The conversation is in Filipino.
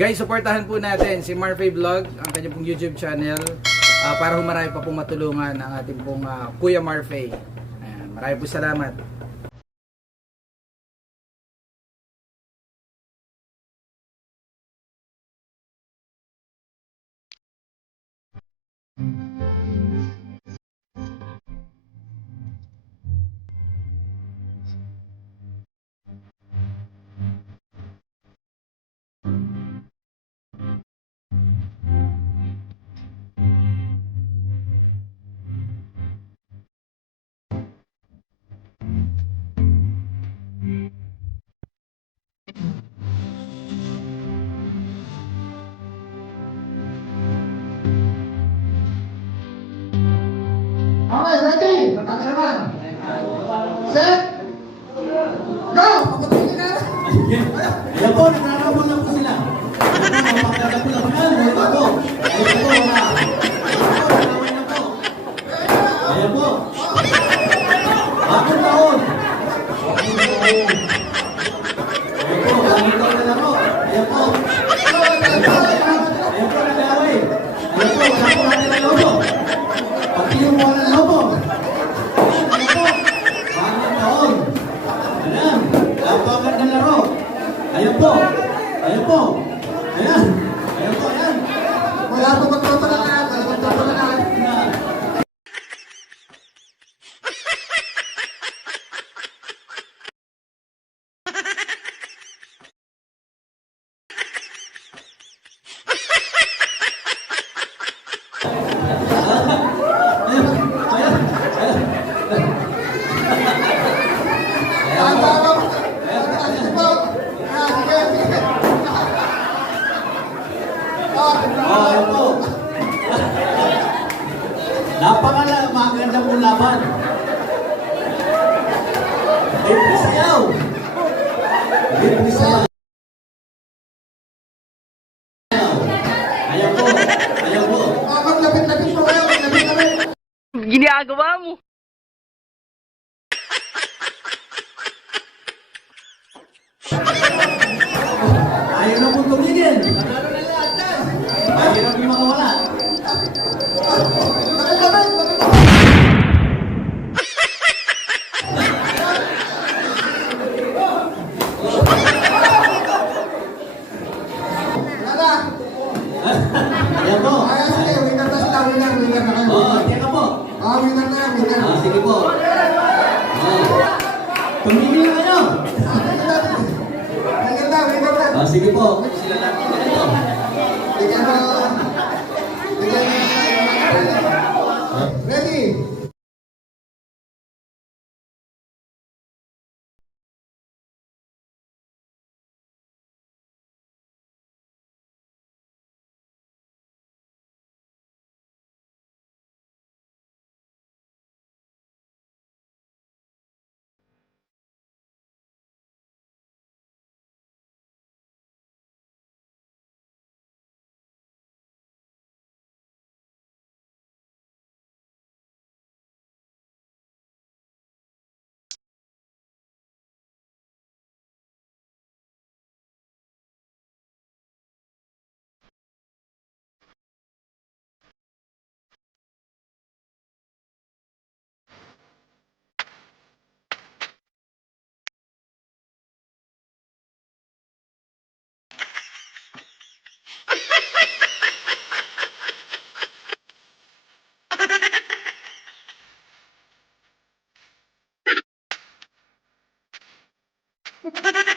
Guys, supportahan po natin si Marfay Vlog, ang kanyang pong YouTube channel, para humarami pa pong matulungan ang ating pong Kuya Marfay. Ayan, maraming po salamat. Okay, ready? Magkakaroon. Set. Go! Papatingin na. Ayan po, nagrarabon lang po sila. Mapagkagap lang po. Ayan po. Ayan po. Bakit taon? Ayan po, bakit taon na laro? Ayan po. Ayan po, nag-away. Ayan po, wala po natin ang lobo. Pati yung wala ng lobo. Ayan po, bakit taon? Ayan, napakaganda laro. Ayan po. Ayan po. Ayan. Ayan po, ayan. Wala pa magtutulakan. Wala pa magtutulakan. Ayan po. Maganda po laban. Libre sayaw. Libre sayaw. Ayan po. Ayan po. Maglapit-lapit po kayo. Maglapit-lapit. Ginagawa mo. Ayaw na po tumigil. Ayaw na po makawala. Wala. Ayan po. Ay, sige. Winner na sila. Winner na kayo. Oo, teka po. Winner na. Winner. Sige po. Tumigil na kayo. Winner na. Winner na. Sige po. Sila natin ganito. Bigyan mo. Bigyan mo. Ready? Ha ha ha!